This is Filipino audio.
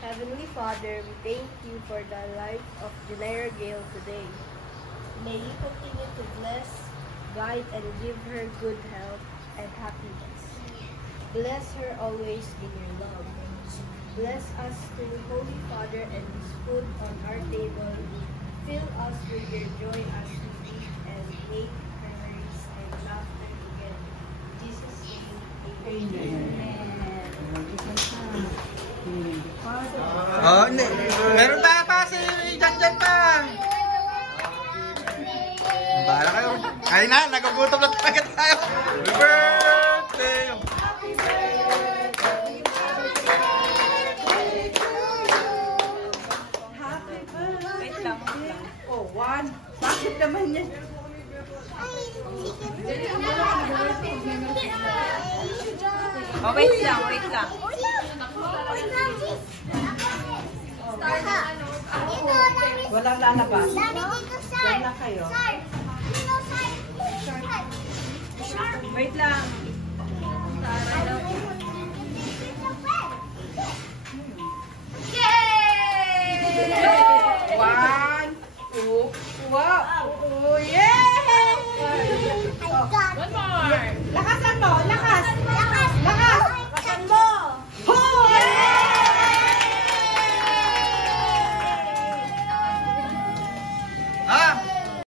Heavenly Father, we thank you for the life of Janira Gale today. May you continue to bless, guide, and give her good health and happiness. Bless her always in your love. Bless us through Holy Father and this food on our table. Fill us with your joy as we eat and make memories and laughter together. In Jesus' name, amen. Oh, meron pa si Jan pa. Bahala kayo. Ay na, nagugutom na talaga tayo. Happy birthday! Wait lang. Oh, one. Bakit naman yan? Oh, wait lang. Walang lalabas. Diyan na kayo. Wait lang. One, two, wow. Oh, yay! One more. Lakasan mo, lakasan.